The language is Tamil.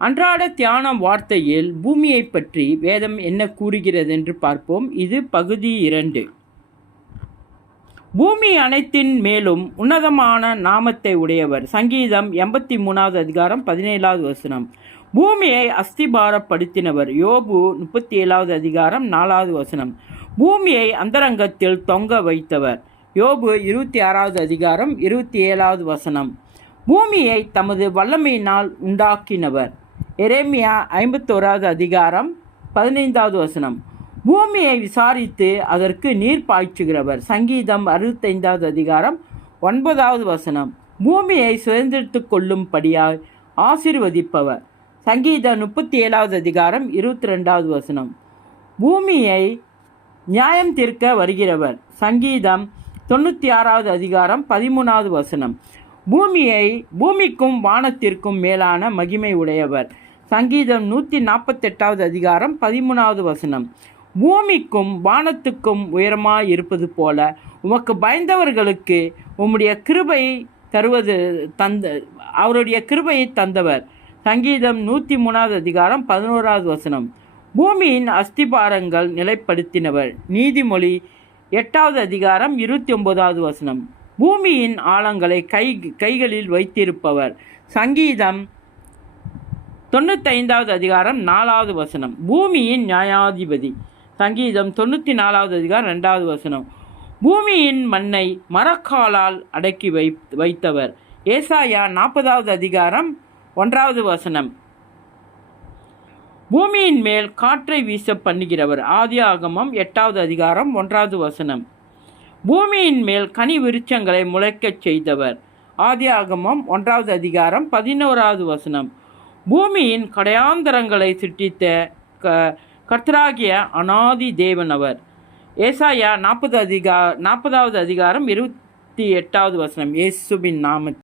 அன்றாட தியான வார்த்தையில் பூமியை பற்றி வேதம் என்ன கூறுகிறது என்று பார்ப்போம். இது பகுதி 2. பூமி அனைத்தின் மேலும் உன்னதமான நாமத்தை உடையவர். சங்கீதம் 83வது அதிகாரம் 17வது வசனம். பூமியை அஸ்திபாரப்படுத்தினவர். யோபு 37வது அதிகாரம் 4வது வசனம். பூமியை அந்தரங்கத்தில் தொங்க வைத்தவர். யோபு 26வது அதிகாரம் 27வது வசனம். பூமியை தமது வல்லமையினால் உண்டாக்கினவர். எரேமியா 51வது அதிகாரம் 15வது வசனம். பூமியை விசாரித்து அதற்கு நீர் பாய்ச்சுகிறவர். சங்கீதம் 65வது அதிகாரம் 9வது வசனம். பூமியை சுதந்திரித்து கொள்ளும்படியாய் ஆசீர்வதிப்பவர். சங்கீதம் 37வது அதிகாரம் 22வது வசனம். பூமியை நியாயம் தீர்க்க வருகிறவர். சங்கீதம் 96வது அதிகாரம் 13வது வசனம். பூமிக்கும் வானத்திற்கும் மேலான மகிமை உடையவர். சங்கீதம் 148வது அதிகாரம் 13வது வசனம். பூமிக்கும் வானத்துக்கும் உயரமாய் இருப்பது போல உமக்கு பயந்தவர்களுக்கு உம்முடைய கிருபையை அவருடைய கிருபையை தந்தவர். சங்கீதம் 103வது அதிகாரம் 11வது வசனம். பூமியின் அஸ்திபாரங்கள் நிலைப்படுத்தினவர். நீதிமொழி 8வது அதிகாரம் 29வது வசனம். பூமியின் ஆழங்களை கைகளில் வைத்திருப்பவர். சங்கீதம் 95வது அதிகாரம் 4வது வசனம். பூமியின் நியாயாதிபதி. சங்கீதம் 94வது அதிகாரம் 2வது வசனம். பூமியின் மண்ணை மரக்காலால் அடக்கி வைத்தவர். ஏசாயா 40வது அதிகாரம் 1வது வசனம். பூமியின் மேல் காற்றை வீச பண்ணுகிறவர். ஆதியாகமம் 8வது அதிகாரம் 1வது வசனம். பூமியின் மேல் கனி விருட்சங்களை முளைக்கச் செய்தவர். ஆதியாகமம் 1வது அதிகாரம் 11வது வசனம். பூமியின் கடையாந்தரங்களை சிருஷ்டித்த கர்த்தராகிய அநாதி தேவன் அவர். ஏசாயா 40வது அதிகாரம் 28வது வசனம். இயேசுவின் நாமத்தில்